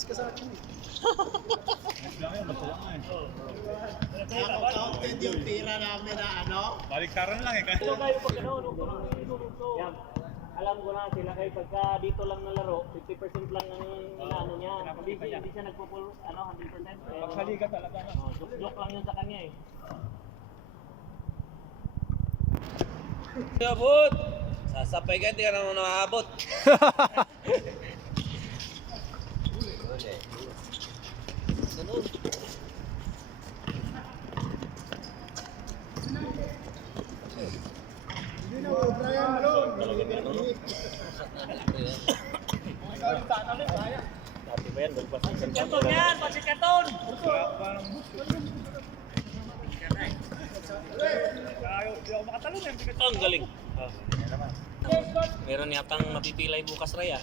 Malas ka sa akin eh. Counted yung tira namin na ano? Baliktaran lang eh. Ito kayo pag ano, nung Yan. Alam ko na sila kayo pagka dito lang nalaro, 50% lang ang inaano niya. Hindi, siya- hindi siya nagpo-full ano, 100%. Pero, Pagsaliga talaga na. oh, joke lang yun sa kanya eh. Abot! Sasapay ka, hindi ka naman nakakabot. Sunod. Dati ba yan, bagpas ang ganda. Kanton yan! Pasik kanton! Ayaw, di ako makatalon eh. Ang galing. Ah. Meron yatang mapipilay bukas Raya.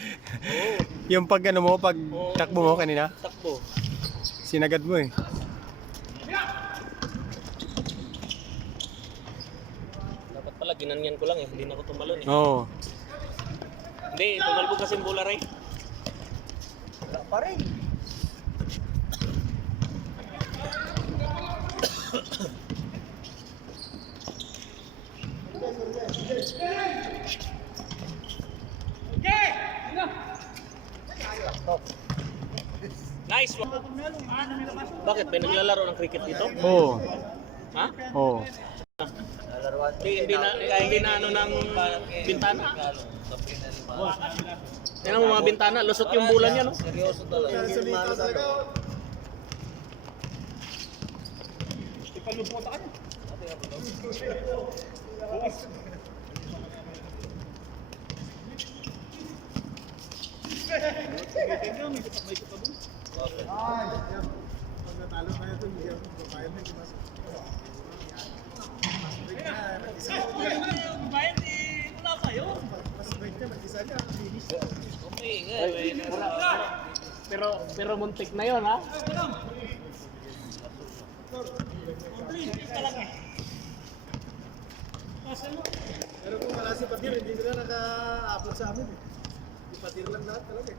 yung pag ano mo, pag takbo mo kanina, Takbo. sinagad mo eh. Dapat pala ginanyan ko lang eh. Hindi na ako tumalon eh. Oo. Hindi, tumalbog kasi yung bola Ray. Wala pa rin. Nice one. Bakit? May naglalaro ng cricket dito? Oo. Ha? Oo. Hindi, hindi na, kaya hindi na ano ng bintana. Yan ang mga bintana, lusot yung bulan niya, no? Seryoso talaga. Ipalubota ka niya. Pero, pero muntik na yun ha. Pero kung wala si Patir, hindi sila naka-upload sa amin eh. Si Patir lang lahat talaga eh.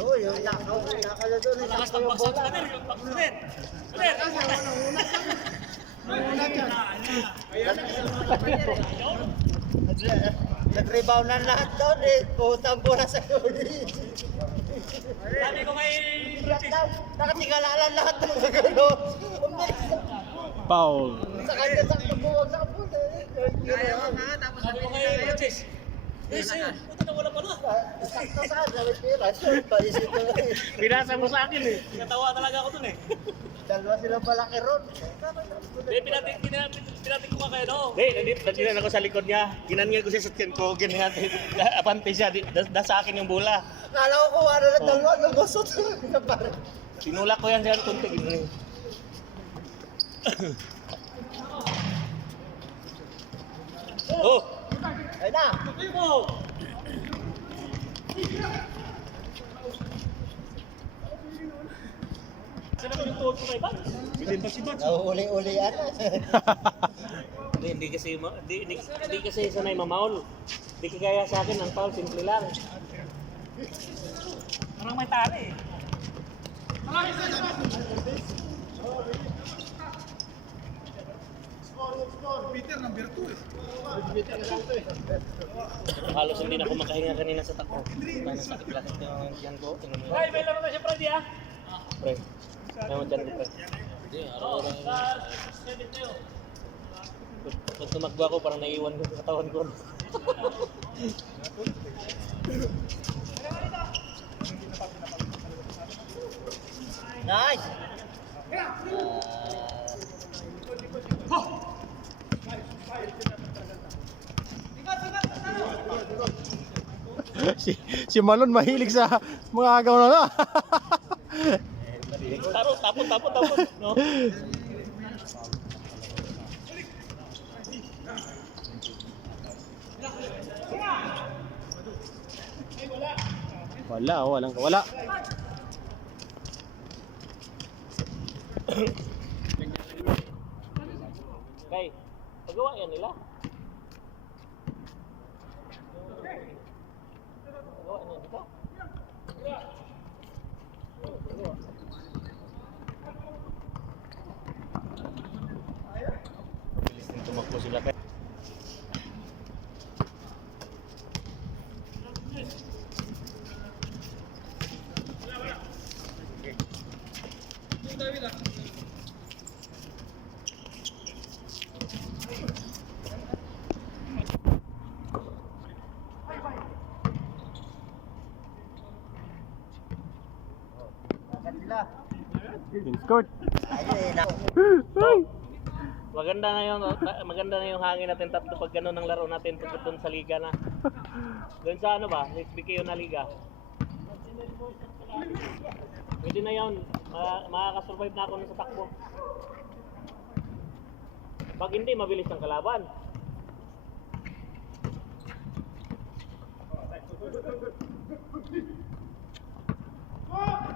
Oo, yung nakaw. Nakala doon. Malakas ng bagsak ka na rin, pagkulit. Kulit! Nag-rebound na lahat doon eh. Putang bola sa Sabi ko kay Nakatingalalan lahat ng gagano. Foul. Sa kanya sa kabuwag sa kabuwag. Sabi ko kay Francis. Eh, sa'yo, puta na wala pala. Sakto sa kanya, may. Paisip ko lang eh. Binasa mo sa akin eh. Natawa talaga ako dun eh. Dalawa sila palaki ron. Eh, pinatik, pinatik, pinatik ko nga kayo, no? Hindi, nandito, nandito ako sa likod niya. Ginanyan ko siya sa tiyan ko, ganyan. Apante siya, di- da, da sa akin yung bola. Kala ko kung ano na dalawa, nagusot. Parang Tinulak ko yan siya kunti. ganyan. Oh! Ay na! Sarap yung tuhod ko kay Bang. Bilin pa si Bats. Nahuuli-uli ano. Hindi, hindi kasi, hindi, hindi, hindi kasi sanay mamaul. Hindi kagaya sa akin, ang foul, simple lang. Parang may tali eh. Halos hindi na ako makahinga kanina sa takbo. Parang sakit-lakit yung yan ko. Tingnan mo Ay, may laro na siya, Freddy, ah. Pre, kaya mo dyan ko, pre. Hindi, araw-araw. Sa 7 tayo. Pag- tumakbo ako, parang naiwan ko sa katawan ko. Nice! si, si Malon mahilig sa mga agaw na na. Taro, tapon, tapon, tapon. No? wala, oh, walang wala. Kay, pagawa yan nila. Pagawa yan nila. Bilis din tumakbo sila kay. Na. Maganda na yung maganda na yung hangin natin tatlo pag ganun ang laro natin pag doon sa liga na. Doon sa ano ba? HBKO na liga. Pwede na yun. Ma- makakasurvive na ako nun sa takbo. Pag hindi, mabilis ang kalaban. Kuha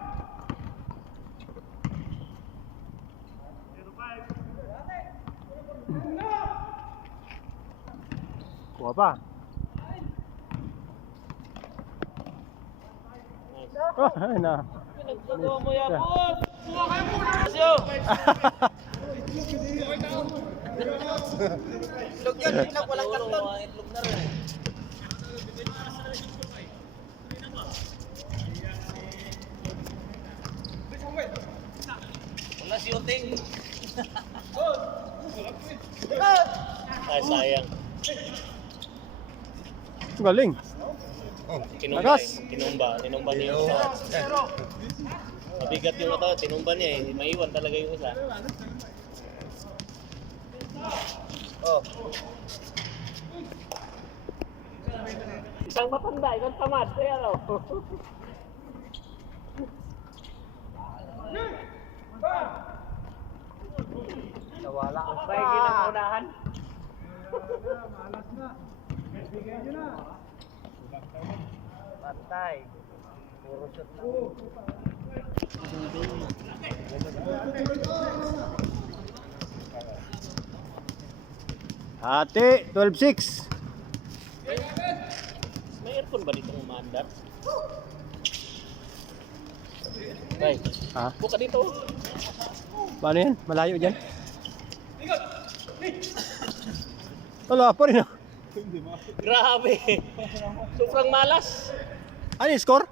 Nice. Oh, ay na. Pinagpagawa mo yan, boss! Buha kayo muna! Asyo! Itlog yun, itlog, walang karton. itlog na rin. Wala shooting. Ay, sayang. Galing. Tinumba Lagas. eh. Tinumba. Tinumba niya yung isa. Mabigat yung ito. Tinumba niya eh. Maiwan talaga yung isa. Oh. Isang matanda, isang tamad. Kaya ano. Nawala ang Maigi ng unahan. Patay. Puro shot. Ate, 12-6. May aircon ba dito umaandar? Bay, Ha? buka dito. Paano yan? Malayo dyan? Wala pa rin ah. Grabe. Sobrang malas. Ano yung score?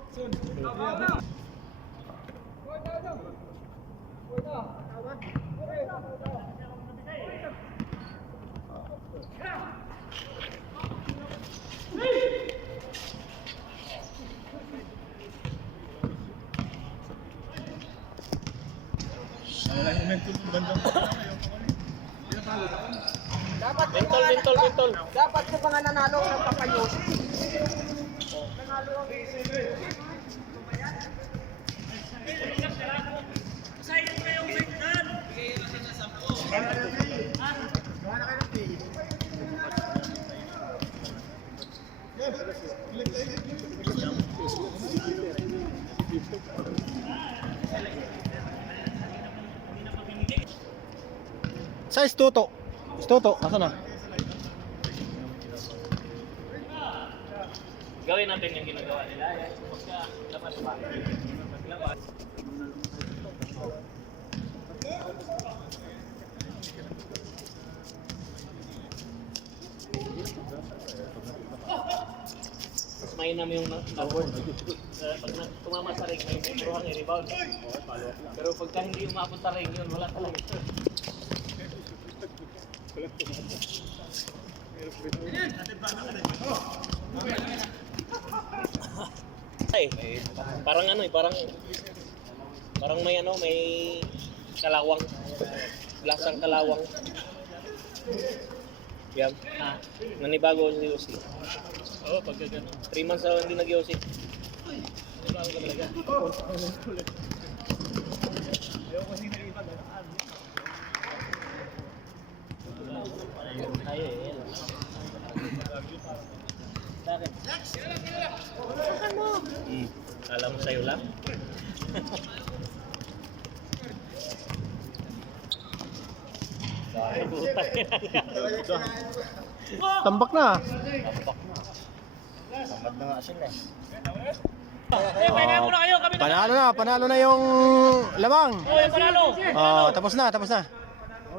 Dapat sa Mentol, mga, mentol, mentol. Dapat sa mga nanalo ng papayos. Size tuto. Tuto, asa na? Gawin natin yung ginagawa nila. Pagka labas pa. Labas. Mas mainam yung na, na, uh, pag na, tumama sa ring, may puruhang i-rebound. Pero pagka hindi umabot sa ring, yun, wala talaga. Ay, parang ano eh, parang parang may ano, may kalawang. Lasang kalawang. Yan. Ah, nanibago si Yossi. Oo, oh, pagka gano'n. 3 months na hindi nag-Yossi. Nanibago ka talaga. Tayo eh. Yan. Bakit? Hmm. Alam mo sa'yo lang? Tambak na. Samad na nga sila eh. Eh, na. Panalo na, panalo na yung lamang. Oh, yung panalo. Oh, tapos na, tapos na.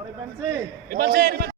Ibanse, ibanse.